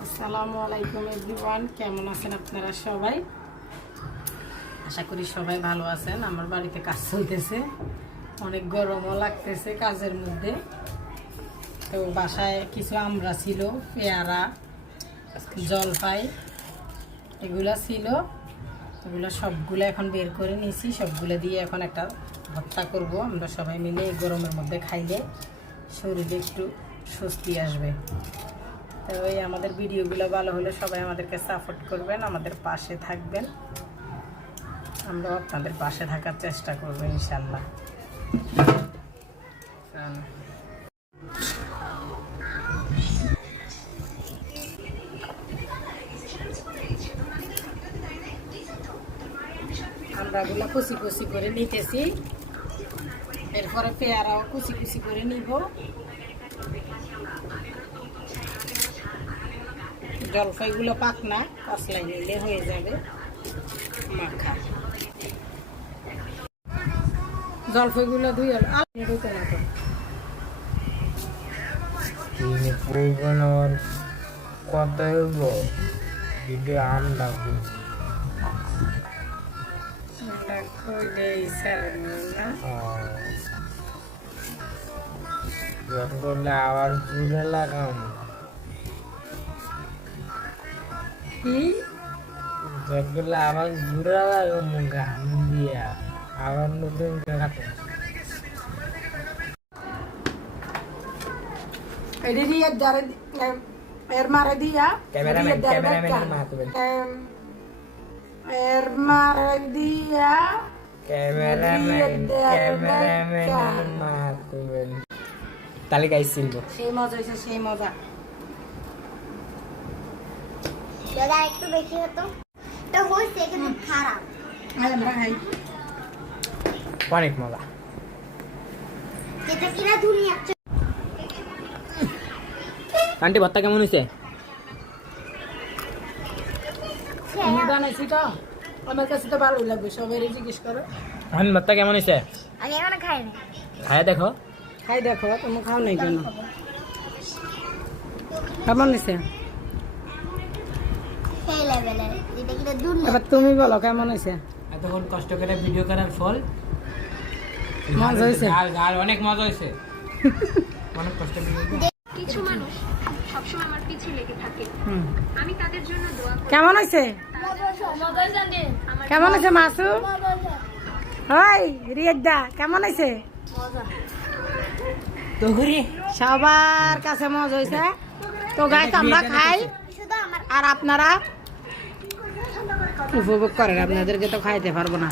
আসসালামু আলাইকুম এভরিওয়ান, কেমন আছেন আপনারা সবাই? আশা করি সবাই ভালো আছেন। আমার বাড়িতে কাজ চলতেছে। অনেক গরমও লাগতেছে কাজের মধ্যে। তো বাসায় কিছু আমরা ছিল, পেয়ারা, জলপাই, এগুলা ছিল। এগুলো সবগুলো এখন বের করে নিয়েছি। সবগুলো দিয়ে এখন একটা ভর্তা করব। আমরা সবাই মিলে এই গরমের মধ্যে খাইলে শরীরে একটু স্বস্তি আসবে। তো এই আমাদের ভিডিওগুলো ভালো হলে সবাই আমাদেরকে সাপোর্ট করবেন, আমাদের পাশে থাকবেন। আমরাও আপনাদের পাশে থাকার চেষ্টা করব ইনশাল্লাহ চলো। আমরা গুলো কুচি কুচি করে নিতেছি। এরপরে পেয়ারাও কুচি কুচি করে নিব। জলপাইগুলো পাক না কসলাই নিলে হয়ে যাবে। মাখা। জলপাইগুলো দুই ঢুকে না তো তিনি আমার কথা যদি আম ডাকবো দেখো এই স্যার না? যখন করলে আবার লাগাম। করলে আবার ঘুরে লাগাম গান দিয়া আবার নতুন এটা দিয়ে যারে এর মারে দিয়া। ক্যামেরাম্যান ক্যামেরাম্যান বেকার। এর মারে দিয়া। ক্যামেরাম্যান ক্যামেরাম্যান মাতবেন তাহলে গাইস চিনবো। সেই মজা হয়েছে সেই মজা। দাদা একটু বেশি হতো। তো হয়েছে কিন্তু খারাপ। অনেক মজা। যেটা কিনা দুনিয়া আন্টি ভর্তা কেমন হয়েছে? বানাইছি তো। আমার কাছে তো ভালোই লাগবে সবাই জিজ্ঞেস করো। ভর্তা কেমন হয়েছে? আমি এখন খাইনি। খায় দেখো। খাই দেখো তুমি খাও নাই কেন? কেমন হয়েছে? সেই লেভেলের যেটা কিনা দুনিয়া এবার তুমি বলো কেমন হয়েছে? এতক্ষণ কষ্ট করে ভিডিও করার ফল? মজা হয়েছে? গাল গাল অনেক মজা হয়েছে। অনেক কষ্ট করে কিছু মানুষ সবসময় আমার পিছু লেগে থাকে। আমি তাদের জন্য দোয়া করি। কেমন হয়েছে? কেমন হয়েছে মাসু? ওই রিয়েদা কেমন ঘুরি সবার কাছে মজা হয়েছে। তো গাইস আমরা খাই। আর আপনারা উপভোগ করেন আপনাদেরকে তো খাইতে পারব না।